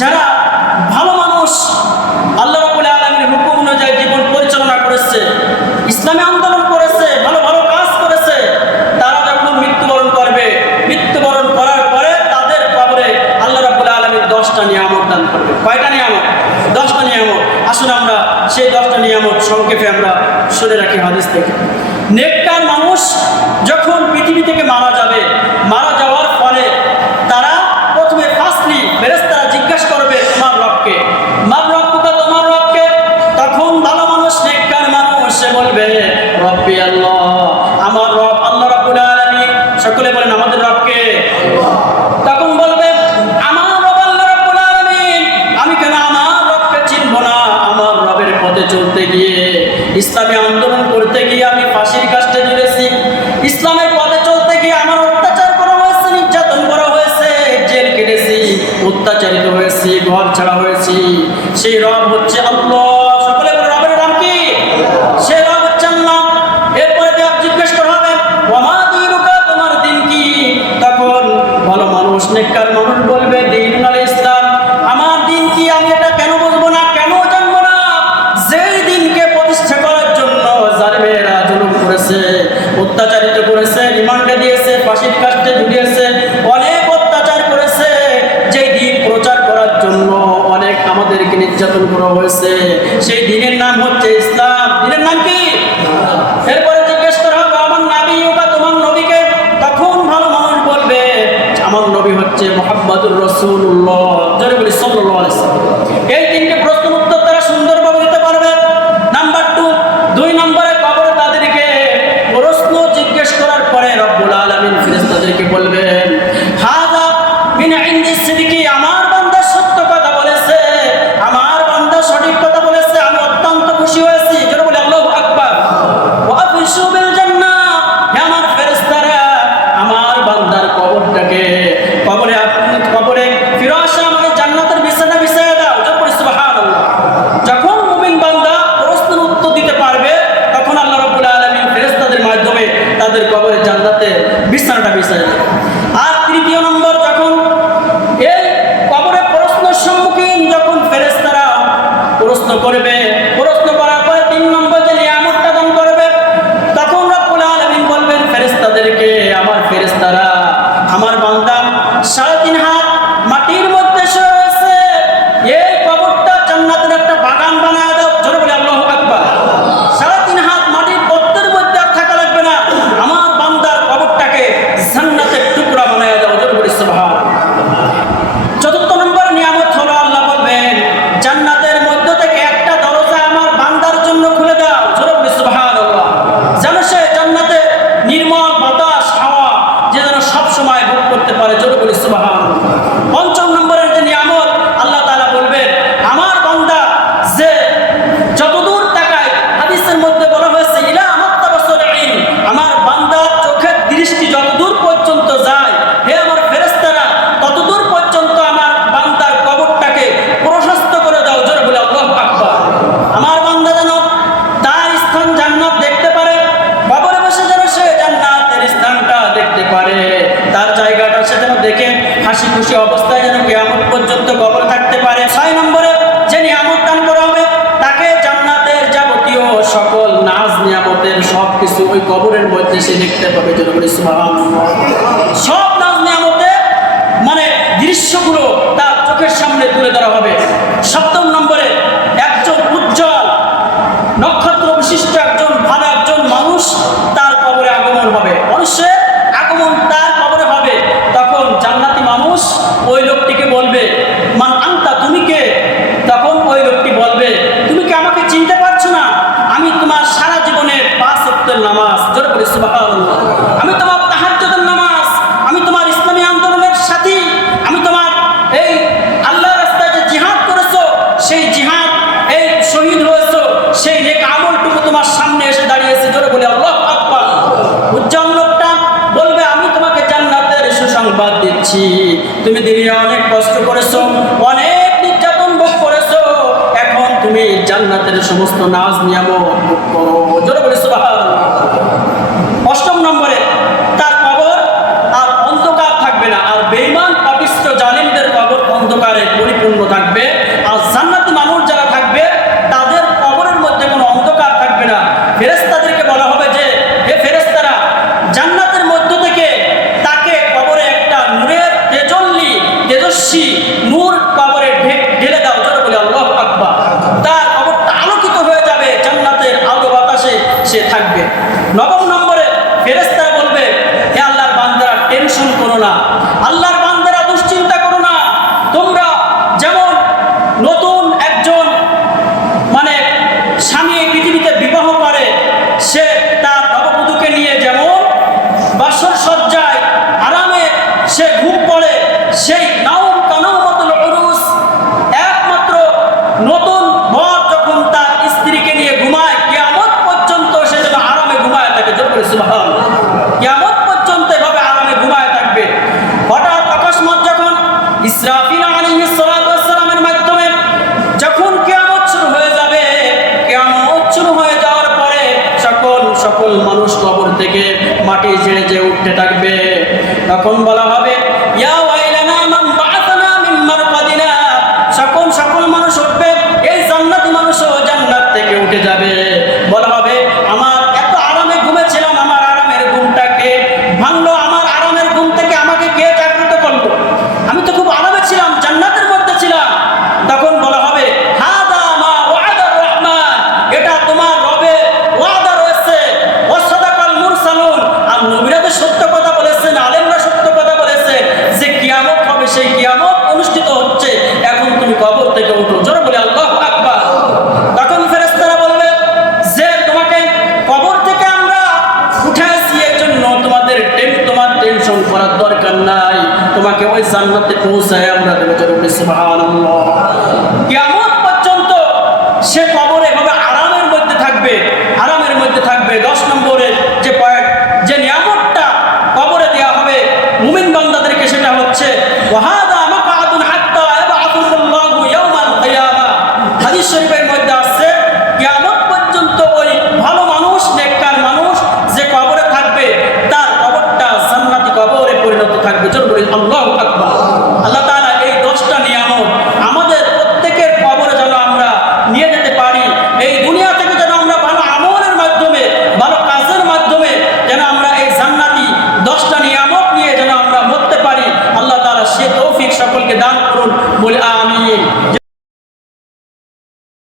যারা ভালো মানুষ, আল্লাহ রাবুল আলমের হুকুম অনুযায়ী জীবন পরিচালনা করেছে, ইসলামে আন্দোলন করেছে, ভালো ভালো কাজ করেছে, তারা যখন মৃত্যুবরণ করবে, মৃত্যুবরণ করার পরে তাদের কবরে আল্লাহ রাবুল আলমের দশটা নিয়ামত দান করবে। কয়টা নিয়ামত? দশটা নিয়ামত। আসুন আমরা সেই দশটা নিয়ামত সংক্ষেপে আমরা শুনে রাখি হাদিস থেকে। নেককার মানুষ যখন পৃথিবী থেকে মারা যাবে মারা যাবে অত্যাচারিত হয়েছি, ঘর ছাড়া হয়েছি। সেই রব হচ্ছে কি? সে রব এরপরে জিজ্ঞেস করা হবে তোমার দিন কি? তখন ভালো মানুষ মানুষ বলবে নবী হচ্ছে মোহাম্মদুর রসুল্লাহ এই তিনটে প্রশ্ন তৃতীয় নম্বর যখন এই প্রশ্নের সম্মুখীন যখন করবে, প্রশ্ন করার তিন নম্বর যে করবে, তখন বলবেন আমার ফেরেস্তারা আমার বান্দা দেখতে পাবে সব নাজ নিয়ামতে মানে দৃশ্যগুলো তার চোখের সামনে তুলে ধরা হবে। সপ্তম নম্বরে আমি তোমার নামাজ, আমি তোমার ইসলামী আন্দোলনের সাথী, আমি তোমার এই রাস্তায় যে জিহাদ করেছ, সেই জিহাদ, এই শহীদ সেই আমলটুকু তোমার সামনে এসে দাঁড়িয়েছে বলে আল্লাহ উজ্জ্বল লোকটা বলবে, আমি তোমাকে জান্নাতের সুসংবাদ দিচ্ছি। তুমি দুনিয়া অনেক কষ্ট করেছ, অনেক নির্যাতন ভোগ করেছ। এখন তুমি জান্নাতের সমস্ত নাজ নিয়ামক ভোগ করো। জোরে বলেছ সুবাহ নবম নম্বরে ফেরেস্তা বলবে হে আল্লাহর বান্দারা টেনশন করো না। আল্লাহ নিজে উঠতে থাকবে তখন বলা হবে